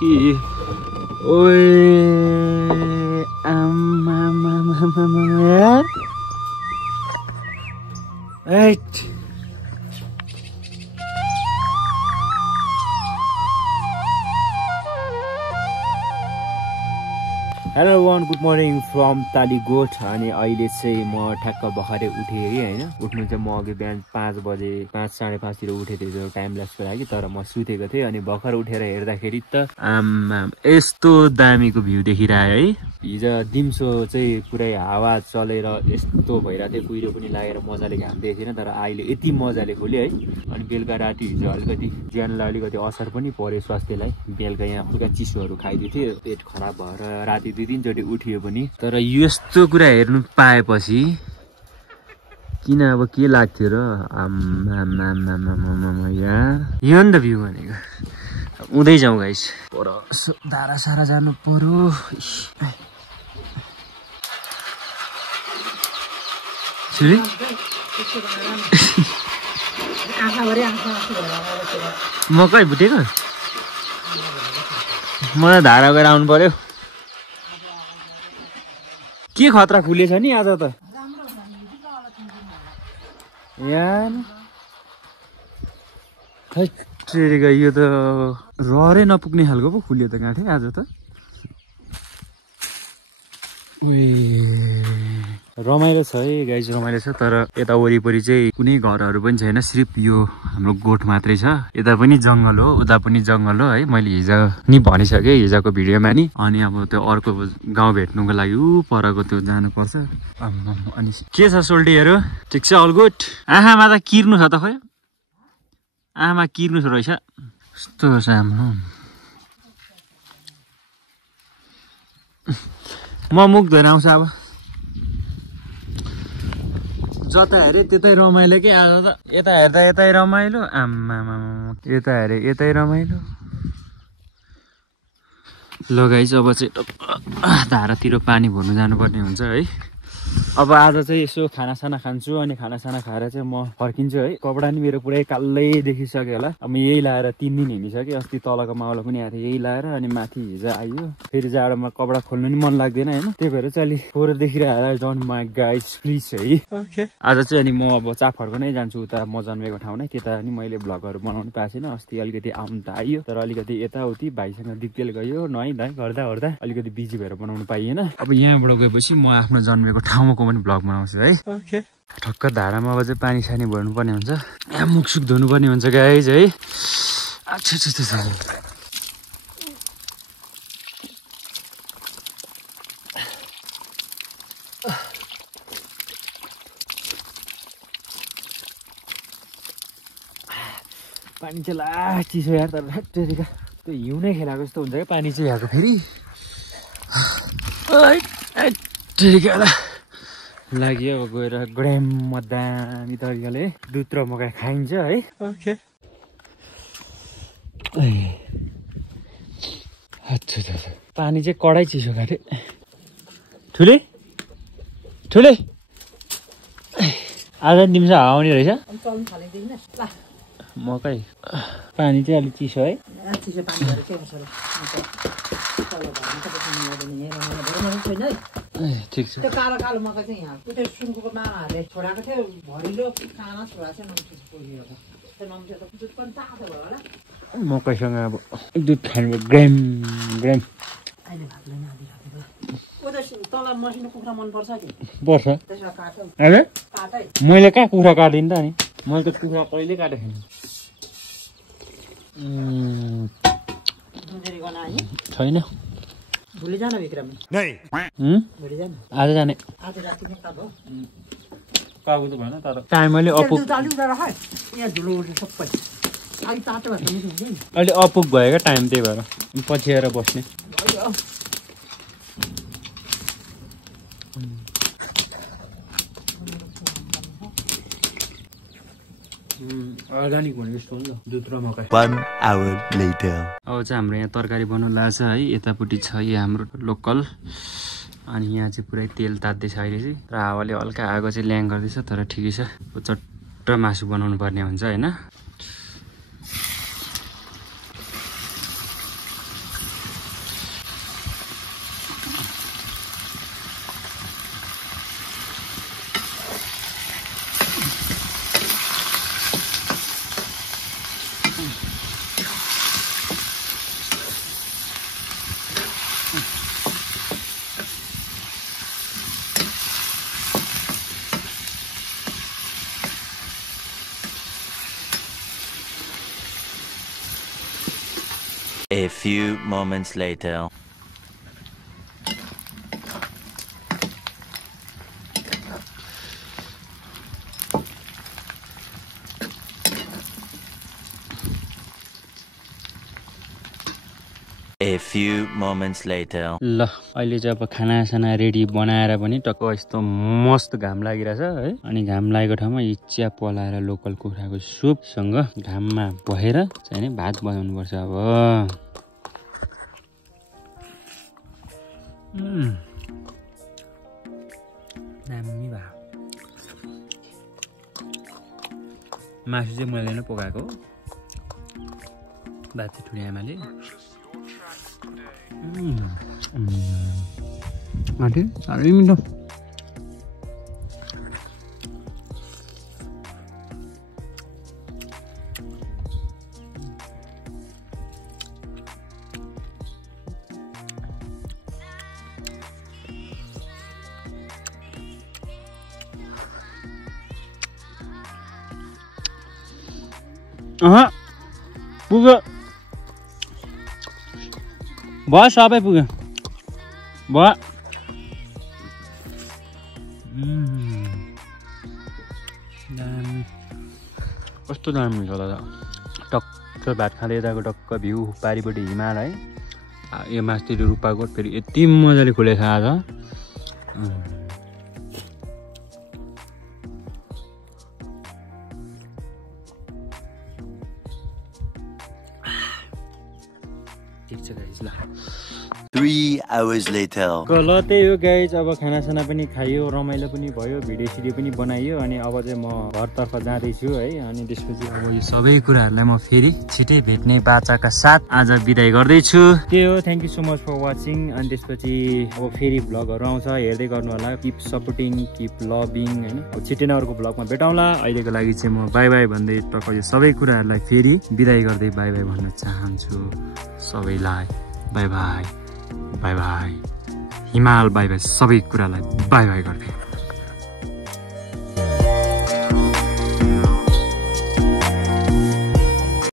कि ओए आमा यार एट hello everyone good morning from Taligoth अनि अहिले चाहिँ म ठ्याक्क भर्खरै उठेँ कि हैन उठ्नु चाहिँ म अघि बिहान 5 बजे 5 साढे 5 तिर उठेको थिएँ टाइम ल्याप्सको लागि तर म सुतेको थिएँ अनि भर्खर उठेर हेर्दाखेरि त आम्माम यस्तो दामीको भ्यू देखिरह्यो है हिजो दिम्सो चाहिँ पुरै हावा चलेर यस्तो भइरहेको थियो कुहिरो पनि लागेर मजाले घाम दिएको थिएन तर अहिले यति मजाले खोल्यो है अनि बेलुका राति हिजो अलिकति ज्यानलाई अलिकति असर पनि पर्यो स्वास्थ्यलाई बेलुका यहाँ पुरा चिसोहरू खाइदिएको थियो पेट खराब भएर राति 2-3 चोटि उठियो पनि तर यस्तो कुरा हेर्नु पाएपछि किन अब के लाग्थ्यो र आम्मामामामामा यार यो नि त भ्यू भनेको उदै जाउँ गाइस पर धारा सारा जानु पर्यो मकै भुटेको मलाई धारा गएर आउनु पर्यो के खतरा खुलेछ नि आज त यार खै यो त रहरै नपुग्ने खालको पो खुल्यो त गाँठे आज त रमाइलो छ है गाइस रमाइलो छ तर यता वरिपरि चाहिँ कुनै घरहरू पनि छैन सिर्फ यो हाम्रो गोठ मात्रै छ यता पनि जङ्गल हो उता पनि जङ्गल हो है मैले हिजो नि भनिसकेँ हिजोको भिडियोमा नि अनि अब त्यो अर्को गाउँ भेट्नुको लागि परको त्यो जानुपर्छ अनि के छ सोल्टीहरू ठिक छ अल गुड आँखामा त किर्नु छ त खोइ आँखामा किर्नु रहेछ कस्तो छ हाम्रो म मुख धोएर आउँछ अब जता हेरे त्यतै रमाइलो के आज त यता हेर्दा यतै रमाइलो आम्मामा यता हेरे यतै रमाइलो ल गाइस अब चाहिँ धारातिर पानी भर्नु जानुपर्ने हुन्छ है अब आज चाहिँ यसो खानासाना खान्छु अनि खानासाना खाएर चाहिँ म फर्किन्छु है कपडा नि मेरो पुरै कालै देखिसक्यो होला अब यही लाएर 3 दिन हिँडिसकेँ अस्ति तलको माउला पनि आएको थियो यही लाएर अनि माथि हिजो आइयो फेरि जाडोमा कपडा खोल्नु नि मन लाग्दैन हैन त्यही भएर चाहिँ अलि फोहोर देखिरहेर डोन्ट माई गाइस प्लिज है ओके आज चाहिँ अनि म अब चाफरको नै जान्छु उता म जन्मेको ठाउँ नै त्यता नि मैले भ्लगहरू बनाउनु पाएको छैन अस्ति अलिकति आउनु त आइयो तर अलिकति यताउति भाइसँग दिक्तेल गयो नुहाइ धाइ गर्दा ओर्दा अलिकति बिजी भएर बनाउनु पाइएन अब यहाँबाट गएपछि म आफ्नो जन्मेको ठाउँको पनि भ्लग बनाउँछु है ओके ठक्क धारामा अब चाहिँ पानी सानी भर्नु पर्ने हुन्छ यहाँ मुखसुख धुनु पर्ने हुन्छ गाइस है अच्छा पानी चाहिँ ला चिसो यार तर त्यो हिउँनै खेलाएको जस्तो हुन्छ क्या पानी चाहिँ यहाँको फेरि लाग्यो अब गएर ग्राम दामी तरिकाले दुध र मकै खाइन्छ है ओके पानी चाहिँ कडै चिसो काटे ठुले आज दिम्स हावा आउने रहेछ मकै पानी चाहिँ अलिक चिसो है ठिक छ त्यो कालो कालो मकै चाहिँ यहाँ त्यो सुनको मामाहरुले छोडाको थियो भरिलो काना छोडा चाहिँ नम्ठिस पुग्यो त्यो नम्ठिस त दुध पनि तातो भयो होला मकैसँग अब दुध खानु ग्राम अहिले भाग्दैन आदि राखेको ओ त तल मसिनो कुखुरा मन पर्छ कि पर्छ त्यसमा काट्यो हैन काटै मैले कहाँ कुखुरा काट्दिन त नि मैले त कुखुरा कहिले काटेको छैन दुधरी गर्न आइ छैन भोलि जान विक्रम नै भोलि जान आज जाने आज राति नै काट्यो कागु त भएन तर टाइमले अपुग चालु गरेर राख यहाँ धुलो उड्छ सबै अलि तातो भए पनि हुन्छ नि अलि अपुग भयो क्या टाइम त्यही भएर पछि आएर बस्ने अर्गानिक भनेको जस्तो हो नि त दुध र मकै 1 hour later अब चाहिँ हाम्रो यहाँ तरकारी बनाउनु लाग्छ है यतापट्टि छ यो हाम्रो लोकल अनि यहाँ चाहिँ पुरै तेल तात्दैछ अहिले चाहिँ र हावाले हल्का आगो चाहिँ ल्याङ गर्दैछ तर ठिकै छ चट्ट मासु बनाउनु पर्ने हुन्छ हैन few moments later. A few moments later. ल अहिले चाहिँ अब खानासाना रेडी बनाएर पनि टक्क यस्तो मस्त घाम लागिरहेछ है। अनि घाम लागेको ठाउँमा चिया पलाएर लोकल कुखुराको सुपसँग घाममा बसेर चाहिँ नि भात बनाउनु पर्छ अब। दामी भा मासु चाहिँ मैले नै पकाएको बाती ठुली आमाले। आँटे साह्रै मिठो। पुग्यो भयो सबै पुग्यो भयो। कस्तो दामी हुन्छ होला टक्क भात खाँदै यताको टक्क भ्यू पारिपट्टि हिमाल है। यो मास्तिर रूपाकोट फेरि यति मजाले खुलेछ आज। ठिक छ गाइस ल। 3 hours later. ल त्यही हो गाइज, अब खानासाना पनि खाइयो, रमाइलो पनि भयो, भिडियो सिडियो पनि बनाइयो। अनि अब चाहिँ म घरतर्फ जाँदैछु है। अनि त्यसपछि अब यो सबै कुराहरूलाई म फेरि छिटै भेट्ने बाचाका साथ आज बिदाई गर्दैछु। त्यही हो, thank you so much for watching. अनि त्यसपछि अब फेरि भ्लगहरू आउँछ, हेर्दै गर्नु होला। किप सपोर्टिङ, किप लभिङ होइन। अब छिट्टै नै अर्को भ्लगमा भेटौँला। अहिलेको लागि चाहिँ म बाई बाई भन्दै टक्क यो सबै कुराहरूलाई फेरि बिदाई गर्दै बाई बाई भन्न चाहन्छु सबैलाई। By by by by. हिमाल बाई बाई, सबै कुरालाई बाई बाई गर्दै।